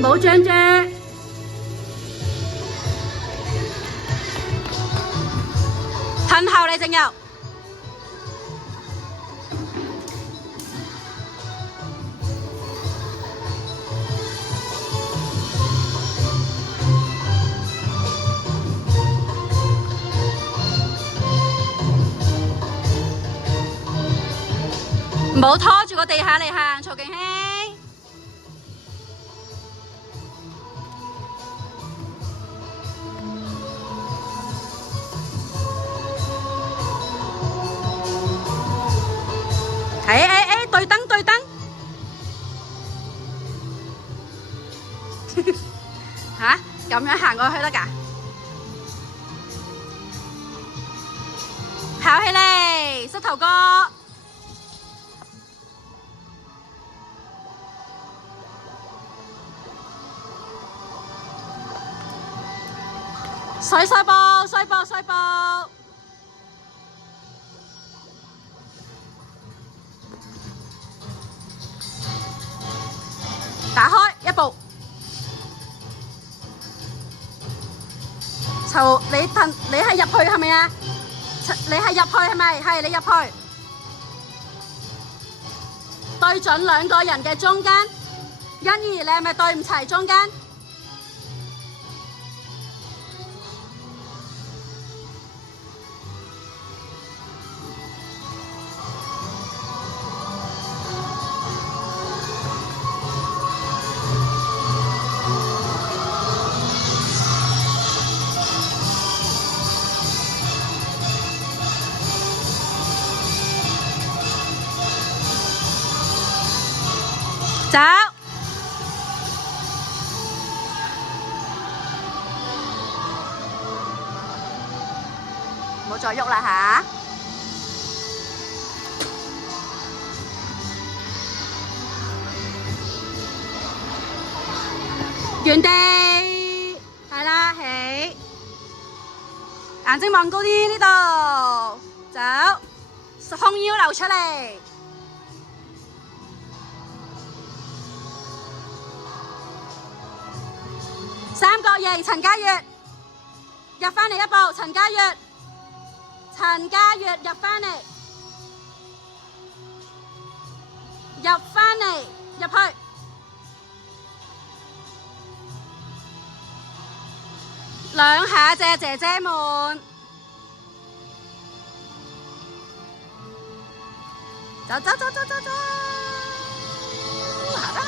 冇張啫。褪後你正入。唔好拖住個地下嚟行，曹勁希。對燈對燈。嚇，咁樣行過去得㗎？跑起嚟，膝頭哥。水步，水步，水步。打開一步。曹，你係入去係咪啊？你係入去係咪？係你入去。對準兩個人嘅中間。欣怡，你係咪對唔齊中間？走，唔好再喐啦吓！原地，係啦，起，眼睛望高啲呢度，走，胸腰流出嚟。三角形，陳嘉悅入返嚟一步，陳嘉悅入返嚟，入去，兩下謝姐姐們，走，行啦！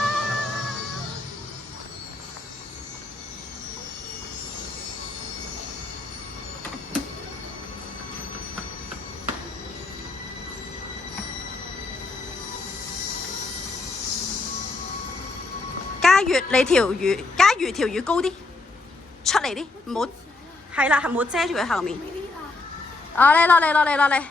嘉悅，你條魚，嘉悅條魚高啲，出嚟啲，唔好，係啦，唔好遮住佢後面。落嚟。